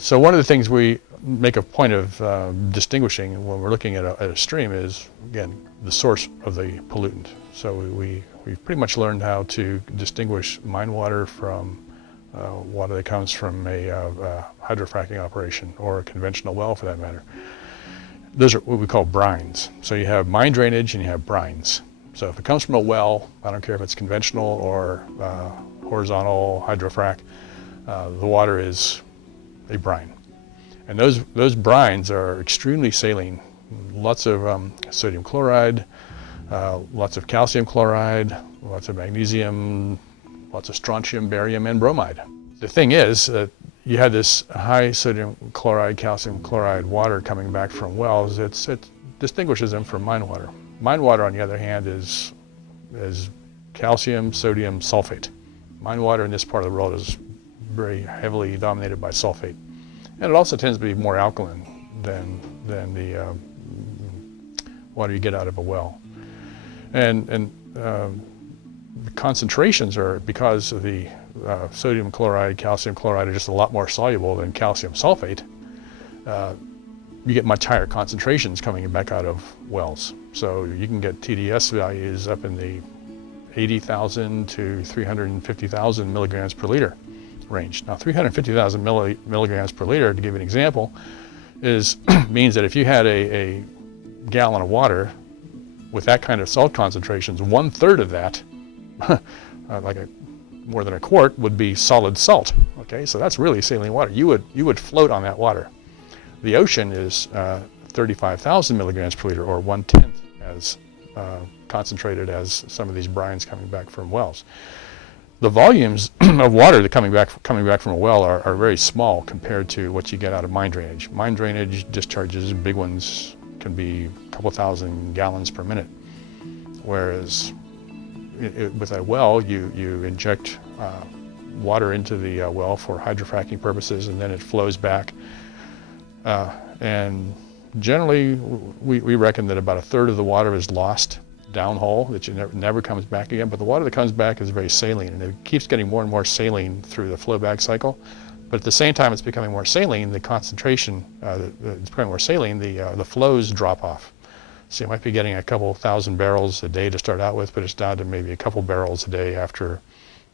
So one of the things we make a point of distinguishing when we're looking at a stream is, again, the source of the pollutant. So we've pretty much learned how to distinguish mine water from water that comes from a hydrofracking operation or a conventional well, for that matter. Those are what we call brines. So you have mine drainage and you have brines. So if it comes from a well, I don't care if it's conventional or horizontal hydrofrac, the water is a brine. And those brines are extremely saline. Lots of sodium chloride, lots of calcium chloride, lots of magnesium, lots of strontium, barium, and bromide. The thing is that you have this high sodium chloride, calcium chloride water coming back from wells. It distinguishes them from mine water. Mine water, on the other hand, is calcium, sodium, sulfate. Mine water in this part of the world is very heavily dominated by sulfate. And it also tends to be more alkaline than the water you get out of a well. And the concentrations are, because of the sodium chloride, calcium chloride are just a lot more soluble than calcium sulfate, you get much higher concentrations coming back out of wells. So you can get TDS values up in the 80,000 to 350,000 milligrams per liter range. Now 350,000 milligrams per liter, to give you an example, means that if you had a gallon of water with that kind of salt concentrations, 1/3 of that, more than a quart, would be solid salt. Okay, so that's really saline water. You would float on that water. The ocean is 35,000 milligrams per liter, or 1/10 as concentrated as some of these brines coming back from wells. The volumes of water that are coming back from a well are very small compared to what you get out of mine drainage. Mine drainage discharges, big ones, can be a couple thousand gallons per minute, whereas with a well, you inject water into the well for hydrofracking purposes, and then it flows back. And generally, we reckon that about 1/3 of the water is lost downhole, that you never comes back again. But the water that comes back is very saline, and it keeps getting more and more saline through the flowback cycle. But at the same time it's becoming more saline, the concentration, it's becoming more saline, the flows drop off. So you might be getting a couple thousand barrels a day to start out with, but it's down to maybe a couple barrels a day after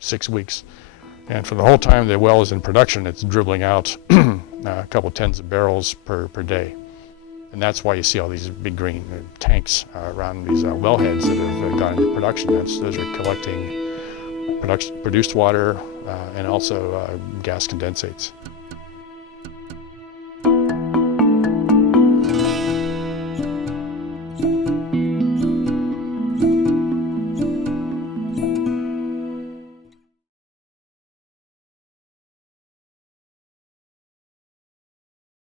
6 weeks. And for the whole time the well is in production, it's dribbling out a couple tens of barrels per day. And that's why you see all these big green tanks around these wellheads that have gone into production. Those are collecting produced water and also gas condensates.